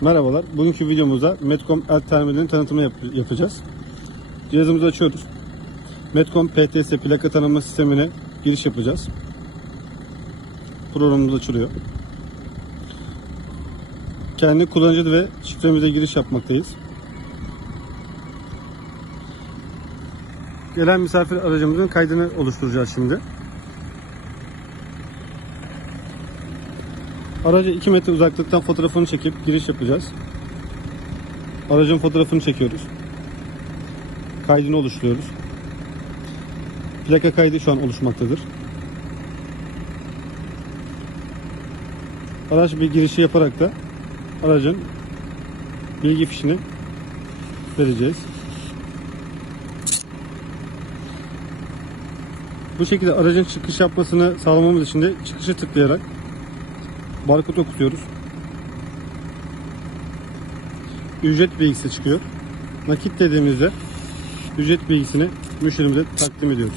Merhabalar. Bugünkü videomuzda Metcom el terminalinin tanıtımını yap- yapacağız. Cihazımızı açıyoruz. Metcom PTS plaka tanıma sistemine giriş yapacağız. Programımız açılıyor. Kendi kullanıcı ve şifremize giriş yapmaktayız. Gelen misafir aracımızın kaydını oluşturacağız şimdi. Araca 2 metre uzaklıktan fotoğrafını çekip giriş yapacağız. Aracın fotoğrafını çekiyoruz. Kaydını oluşturuyoruz. Plaka kaydı şu an oluşmaktadır. Araç bir girişi yaparak da aracın bilgi fişini vereceğiz. Bu şekilde aracın çıkış yapmasını sağlamamız için de çıkışı tıklayarak barkod okutuyoruz. Ücret bilgisi çıkıyor. Nakit dediğimizde ücret bilgisini müşterimize takdim ediyoruz.